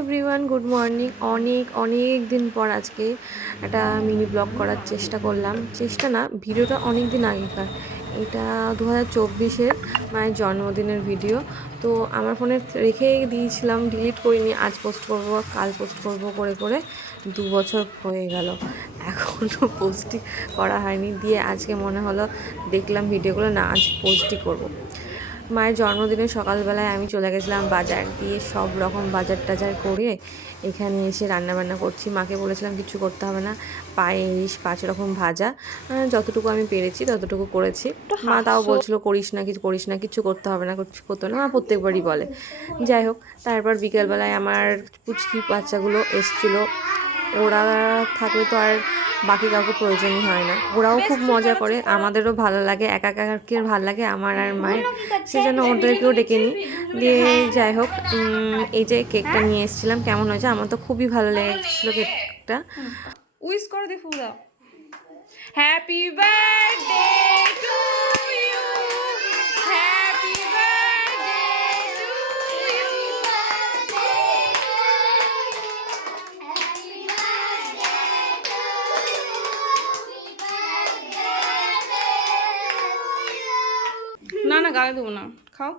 Everyone, good morning. অনেক দিন পর আজকে একটা মিনি ব্লগ করার চেষ্টা করলাম। চেষ্টা না, ভিডিওটা অনেক দিন আগেকার। এটা 2024-এর মায়ের জন্মদিনের ভিডিও। তো আমার ফোনে রেখে দিয়েছিলাম, ডিলিট করিনি। আজ পোস্ট করব, কাল পোস্ট করব করে করে 2 বছর হয়ে গেল, এখনও পোস্টই করা হয়নি। দিয়ে আজকে মনে হলো, দেখলাম ভিডিওগুলো, না আজ পোস্টই করব। মায়ের জন্মদিনে সকালবেলায় আমি চলে গেছিলাম বাজার, দিয়ে সব রকম বাজার টাজার করে এখানে এসে রান্নাবান্না করছি। মাকে বলেছিলাম কিছু করতে হবে না, পায়েস 5 রকম ভাজা, যতটুকু আমি পেরেছি ততটুকু করেছি। মা তাও বলছিল করিস না, কিছু করতে হবে না, কিছু করতে হবে না, মা প্রত্যেকবারই বলে। যাই হোক, তারপর বিকেলবেলায় আমার পুচকি বাচ্চাগুলো এসছিলো। ওরা থাকলে তো আর বাকি কাউকে প্রয়োজনই হয় না। ওরাও খুব মজা করে, আমাদেরও ভালো লাগে, একা একাকে ভালো লাগে আমার আর মায়ের, সেজন্য ওদেরকেও ডেকে নিই। দিয়ে যাই হোক, এই যে কেকটা নিয়ে এসেছিলাম, কেমন হয়েছে? আমার তো খুবই ভালো লেগেছিলো কেকটা। উইশ করে দে ফুদা। Happy birthday to you, happy birthday to you. না না, গালে দেবো না, খাও।